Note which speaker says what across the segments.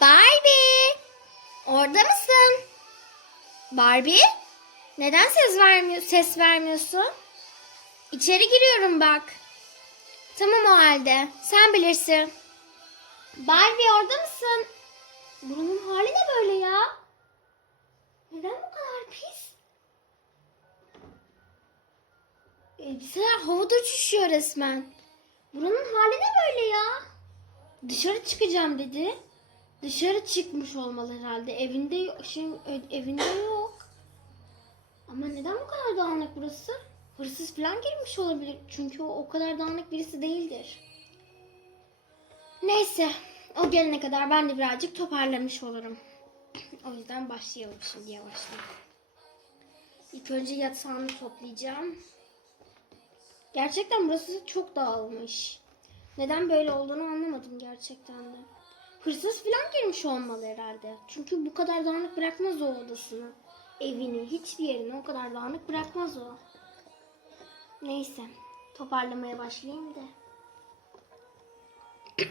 Speaker 1: Barbie! Orada mısın? Barbie? Neden ses vermiyor ses vermiyorsun? İçeri giriyorum bak. Tamam o halde. Sen bilirsin. Barbie orada mısın? Buranın hali ne böyle ya? Neden bu kadar pis? Elbiseler havada uçuşuyor resmen. Buranın hali ne böyle ya? Dışarı çıkacağım dedi. Dışarı çıkmış olmalı herhalde. Evinde yok. Şimdi evinde yok. Ama neden bu kadar dağınık burası? Hırsız falan girmiş olabilir. Çünkü o o kadar dağınık birisi değildir. Neyse. O gelene kadar ben de birazcık toparlamış olurum. O yüzden başlayalım şimdi yavaştan. İlk önce yatağını toplayacağım. Gerçekten burası çok dağılmış. Neden böyle olduğunu anlamadım gerçekten de. Hırsız falan girmiş olmalı herhalde. Çünkü bu kadar dağınık bırakmaz o odasını. Evini, hiçbir yerini o kadar dağınık bırakmaz o. Neyse, toparlamaya başlayayım da.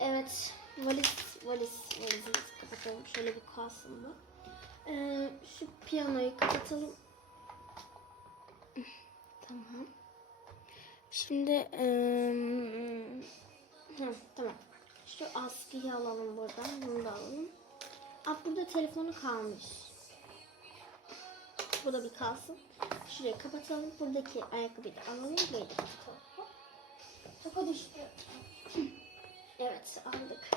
Speaker 1: evet, valiz, valiz, valizimizi kapatalım. Şöyle bir kalsın bu. Ee, şu piyanoyu kapatalım. Tamam. Şimdi eee, hı, tamam. Şu askıyı alalım buradan. Bunu da alalım. Aa, burada telefonu kalmış. Bu da bir kalsın. Şuraya kapatalım. Buradaki ayakkabıyı da alalım. Burayı da. Toka düştü. evet aldık.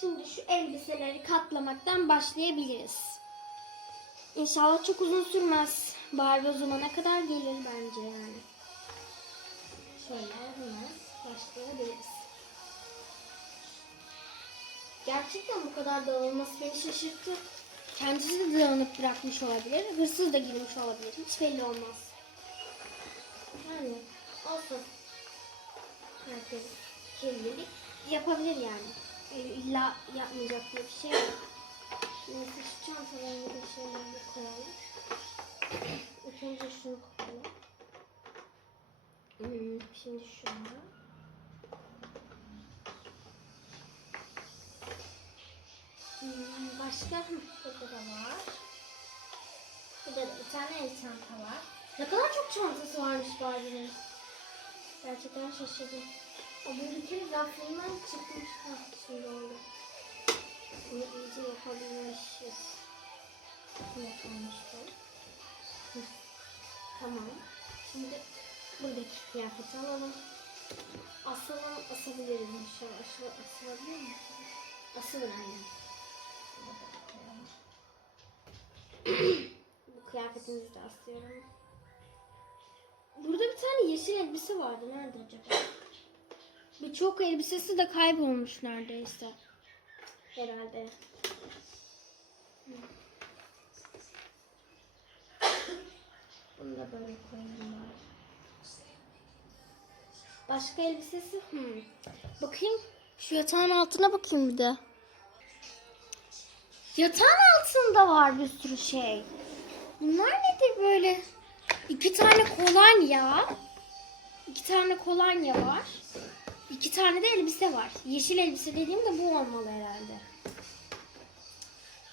Speaker 1: Şimdi şu elbiseleri katlamaktan başlayabiliriz. İnşallah çok uzun sürmez. Barbie o zamana kadar gelir bence yani. Şöyle hemen başlayabiliriz. Gerçekten bu kadar dağılması beni şaşırttı. Kendisi de dağınık bırakmış olabilir. Hırsız da girmiş olabilir. Hiç belli olmaz. Yani olsun. Herkes kirlilik yapabilir yani. İlla yapmayacak bir şey yok. Neyse şu çantalarını bir koyalım. İlk önce şunu koyalım. Hmm, şimdi şunu. Hmm, başka burada da var. Burada da bir tane el çanta var. Ne kadar çok çantası varmış Barbie'nin. Gerçekten şaşırdım. O bir kere raflarından çıkmış. Şimdi oldu. Bunu iyice yapabilmişiz. Yapılmış bu. Hı, Tamam. Şimdi buradaki kıyafeti alalım. Asalım, asabiliriz inşallah. Aşağı asılabilir mi? Asılır aynen. Bu kıyafetimizi de asıyorum. Burada bir tane yeşil elbise vardı. Nerede acaba? Birçok elbisesi de kaybolmuş neredeyse. Herhalde. Bunu da böyle koyayım bari. Başka elbisesi? Hmm. Bakayım. Şu yatağın altına bakayım bir de. Yatağın altında var bir sürü şey. Bunlar nedir böyle? İki tane kolonya. İki tane kolonya var. İki tane de elbise var. Yeşil elbise dediğim de bu olmalı herhalde.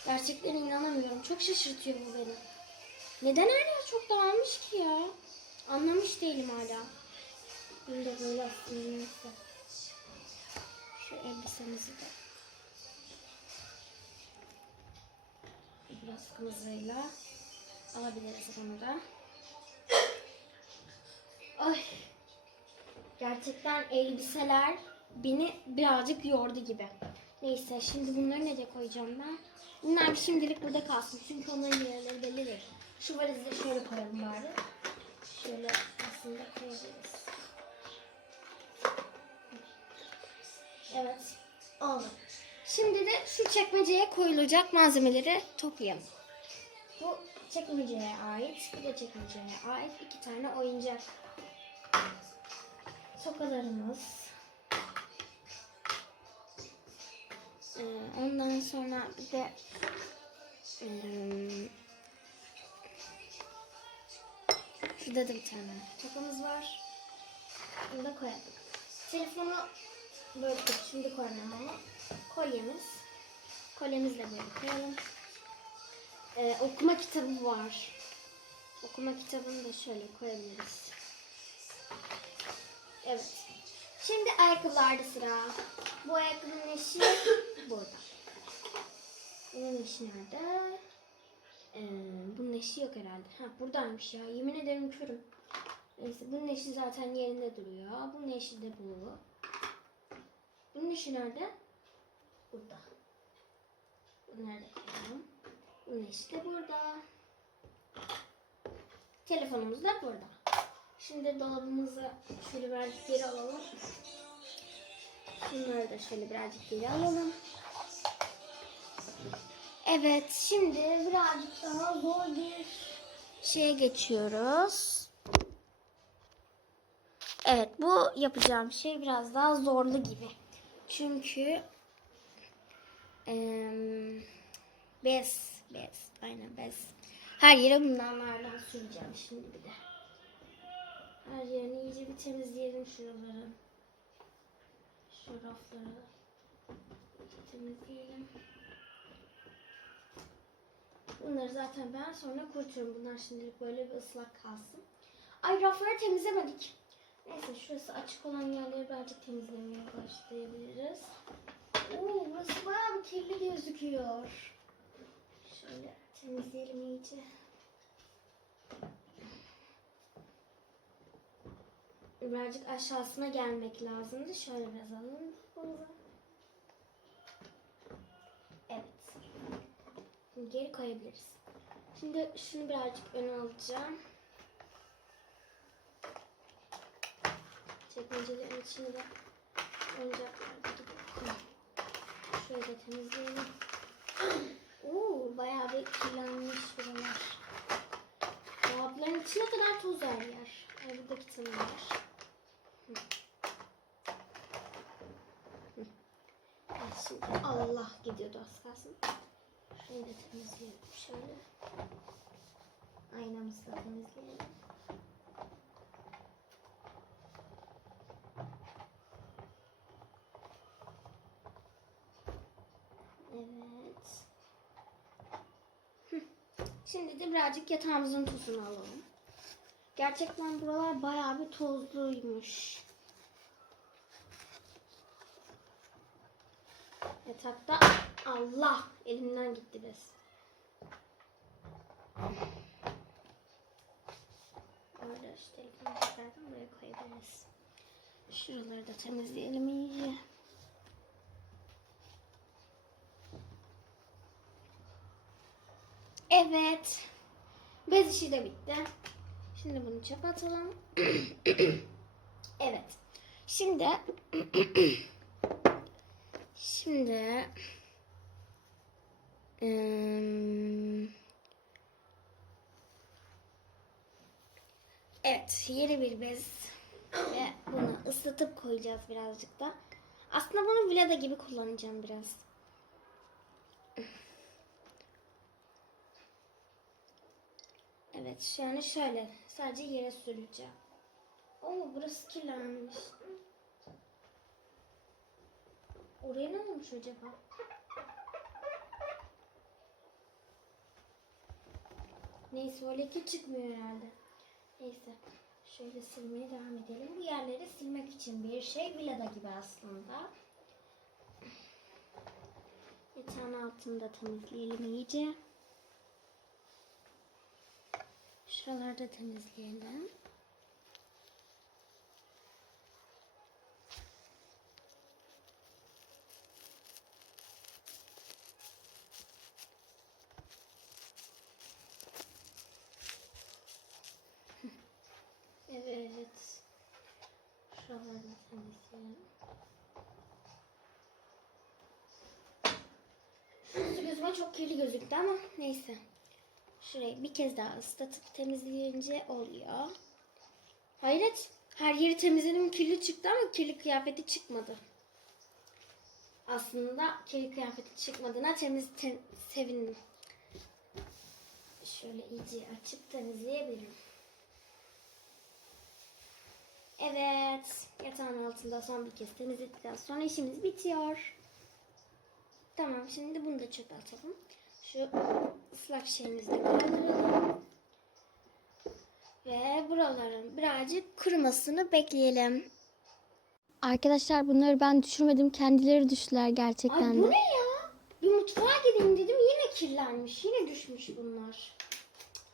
Speaker 1: Gerçekten inanamıyorum. Çok şaşırtıyor bu beni. Neden her yer çok dağılmış ki ya? Anlamış değilim hala. Bunu da böyle neyse. Şu elbisemizi de. Biraz kırmızıyla alabiliriz bunu da. Ay. Gerçekten elbiseler beni birazcık yordu gibi. Neyse şimdi bunları nereye koyacağım ben? Bunlar şimdilik burada kalsın. Çünkü onların yerleri belli. Şu valizi şöyle koyalım bari. Şöyle aslında koyabiliriz. Evet. Oldu. Şimdi de şu çekmeceye koyulacak malzemeleri toplayalım. Bu çekmeceye ait, bu da çekmeceye ait iki tane oyuncak. Sokalarımız. Ee, ondan sonra bir de em, şurada da bir tane tokamız var. Bunu da koyalım. Telefonu böyle tut. Şimdi koyalım ama. Kolyemiz. Kolyemizi de böyle koyalım. Ee, okuma kitabı var. Okuma kitabını da şöyle koyabiliriz. Evet. Şimdi ayakkabılarda sıra. Bu ayakkabının eşi burada. Bunun eşi nerede? Ee, bunun eşi yok herhalde. Ha buradaymış ya. Yemin ederim körüm. Neyse bunun eşi zaten yerinde duruyor. Bunun eşi de bu. Bunun eşi nerede? Burada. Da koyalım. Bunun eşi de burada. Telefonumuz da burada. Şimdi dolabımızı şöyle birazcık geri alalım. Bunları da şöyle birazcık geri alalım. Evet, şimdi birazcık daha zor bir şeye geçiyoruz. Evet, bu yapacağım şey biraz daha zorlu gibi. Çünkü em, bez, bez, aynen bez. Her yere bunlardan süreceğim şimdi bir de. Her yerini iyice bir temizleyelim şuraları. Şu rafları temizleyelim. Bunları zaten ben sonra kuruturum. Bunlar şimdilik böyle bir ıslak kalsın. Ay rafları temizlemedik. Neyse şurası açık olan yerleri birazcık temizlemeye başlayabiliriz. Oo, burası bayağı bir kirli gözüküyor. Şöyle temizleyelim iyice. Birazcık aşağısına gelmek lazımdı. Şöyle biraz alalım. Evet. Şimdi geri koyabiliriz. Şimdi şunu birazcık öne alacağım. Çekmecelerin içinde oyuncaklar gibi. Şöyle temizleyelim. Oo, bayağı bir kirlenmiş buralar. Dolapların içine kadar toz her yer. Ay burada kitabım var. Hı. Hı. Evet, şimdi Allah gidiyordu az kalsın. Şunu da temizleyelim şöyle. Aynamızı da temizleyelim. Evet. Hı. Şimdi de birazcık yatağımızın tozunu alalım. Gerçekten buralar bayağı bir tozluymuş. Yatakta Allah elimden gitti bez. Orada işte tekrardan buraya koyabiliriz. Şuraları da temizleyelim iyice. Evet. Bez işi de bitti. Şimdi bunu çöpe atalım. evet. Şimdi Şimdi Evet, yeni bir bez ve bunu ıslatıp koyacağız birazcık da. Aslında bunu vilada gibi kullanacağım biraz. Evet, an şöyle sadece yere süreceğim. Oo, burası kirlenmiş. Oraya ne olmuş acaba? Neyse o leke çıkmıyor herhalde. Neyse şöyle silmeye devam edelim. Bu yerleri silmek için bir şey vilada gibi aslında. Yatağın altını da temizleyelim iyice. Şuraları da temizleyelim. Evet. Şuraları da temizleyelim. Gözüme çok kirli gözüktü ama neyse. Şurayı bir kez daha ıslatıp temizleyince oluyor. Hayret. Her yeri temizledim kirli çıktı ama kirli kıyafeti çıkmadı. Aslında kirli kıyafeti çıkmadığına temiz te- sevindim. Şöyle iyice açıp temizleyebilirim. Evet. Yatağın altında son bir kez temizledikten sonra işimiz bitiyor. Tamam şimdi bunu da çöpe atalım. Şu ıslak şeyimizi de kaldıralım. Ve buraların birazcık kurumasını bekleyelim.
Speaker 2: Arkadaşlar bunları ben düşürmedim. Kendileri düştüler
Speaker 1: Ay
Speaker 2: gerçekten
Speaker 1: bu
Speaker 2: de.
Speaker 1: ne ya? Bir mutfağa gideyim dedim yine kirlenmiş. Yine düşmüş bunlar.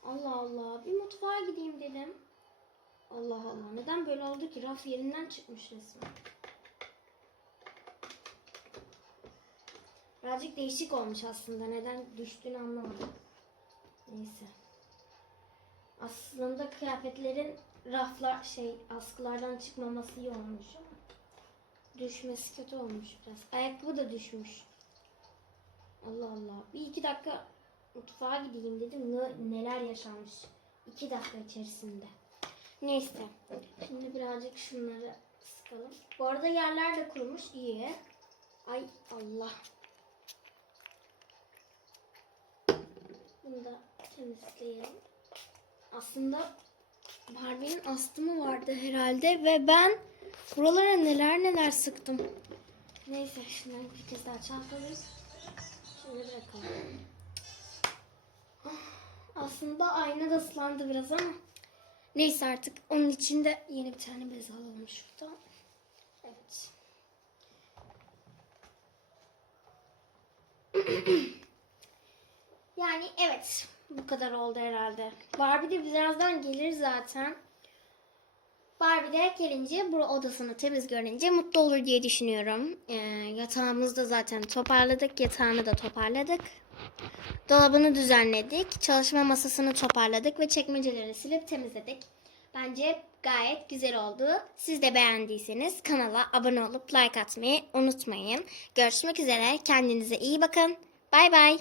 Speaker 1: Allah Allah. Bir mutfağa gideyim dedim. Allah Allah. Neden böyle oldu ki? Raf yerinden çıkmış resmen. Birazcık değişik olmuş aslında. Neden düştüğünü anlamadım. Neyse. Aslında kıyafetlerin raflar şey askılardan çıkmaması iyi olmuş ama düşmesi kötü olmuş biraz. Ayakkabı da düşmüş. Allah Allah. Bir iki dakika mutfağa gideyim dedim. Ne, neler yaşanmış. İki dakika içerisinde. Neyse. Şimdi birazcık şunları sıkalım. Bu arada yerler de kurumuş. iyi. Ay Allah. Bunu da temizleyelim. Aslında Barbie'nin astımı vardı herhalde ve ben buralara neler neler sıktım. Neyse şunları bir kez daha çalkalıyız. Şöyle bırakalım. Ah, Aslında ayna da ıslandı biraz ama neyse artık onun için de yeni bir tane bez alalım şuradan. Evet. Yani evet bu kadar oldu herhalde. Barbie de birazdan gelir zaten. Barbie de gelince bu odasını temiz görünce mutlu olur diye düşünüyorum. Ee, yatağımızı da zaten toparladık. Yatağını da toparladık. Dolabını düzenledik. Çalışma masasını toparladık ve çekmeceleri silip temizledik. Bence gayet güzel oldu. Siz de beğendiyseniz kanala abone olup like atmayı unutmayın. Görüşmek üzere. Kendinize iyi bakın. Bay bay.